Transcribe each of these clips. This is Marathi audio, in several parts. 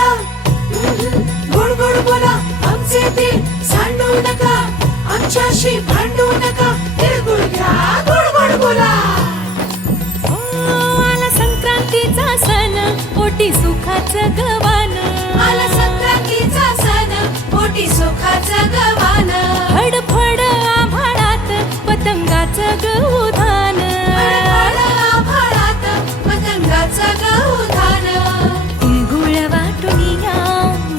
घ्या, गोड गोड बोला, आमचे ते सांडू नका, आमच्याशी भांडू नका, तिळगुळ घ्या, गोड गोड बोला. आला संक्रांतीचा सण, पोटी सुखाचं गवान. आला संक्रांतीचा सण, पोटी सुखाचं गवान. फडफड आभाळात पतंगाचं गौधान. फडफड आभाळात पतंगाचं गौधान. तिळगुळ वाटून या,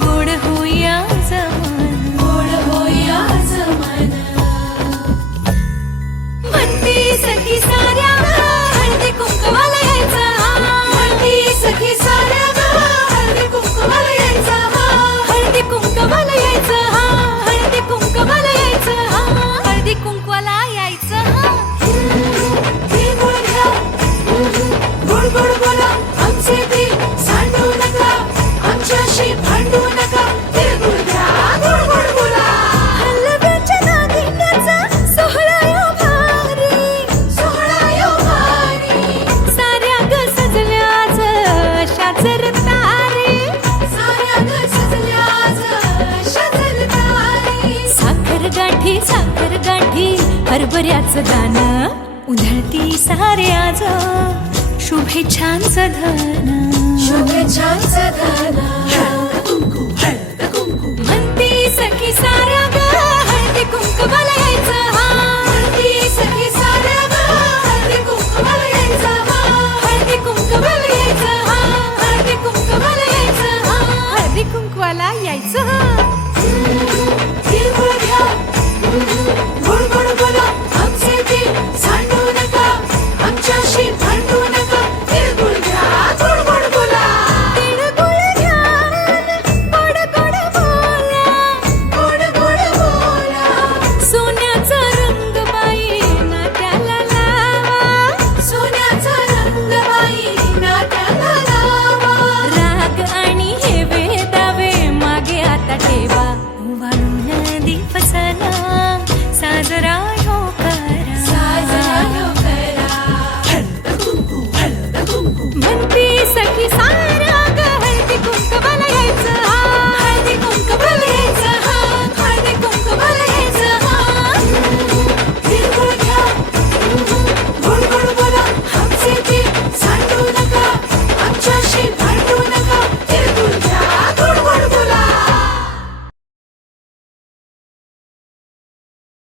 गोड होईया जमान. गोड होईया जमान. म्हणती सखी साऱ्या हळदी कुंकवाला यायचं. म्हणती सखी साऱ्या हळदी कुंकवाला यायचं. हळदी कुंकवाला यायचं. हळदी कुंकवाला यायचं. हळदी कुंकवाला यायचं. तिळगुळ घ्या, गोड गोड बोला, आमचे ते सांडू नका, आमच्याशी भांडू नका, तिळगुळ घ्या, गोड गोड बोला. हलव्याच्या दागिन्याचा सोहळा यो भारी. सोहळा यो भारी. साऱ्या ग सजल्याच अशाच रतारी. साऱ्या ग सजल्याच अशाच रतारी. साखर गाठी हरभऱ्याचं दाणं. उधळती साऱ्याच शुभेच्छांचं धन. शुभेच्छांचं धन. हळद कुंकू. म्हणती सखी साऱ्या ग हळदी कुंकवाला यायचं. म्हणती सखी साऱ्या हळदी कुंकवाला यायचं. हळदी कुंकवाला यायचं. हळदी कुंकवाला यायचं. हळदी कुंकवाला यायचं. तिळगुळ घ्या, गोड गोड बोला, आमचे ते सांडू नका, आमच्याशी भांडू नका, तिळगुळ घ्या, गोड गोड बोला. तिळगुळ घ्या, गोड गोड बोला. गोड गोड बोला. सोन्याचा रंग बाई नात्याला लावा. सोन्याचा रंग बाई नात्याला लावा. राग आणि हे वेदावे मागे आता ठेवा. वाळून दिवसाला साजरा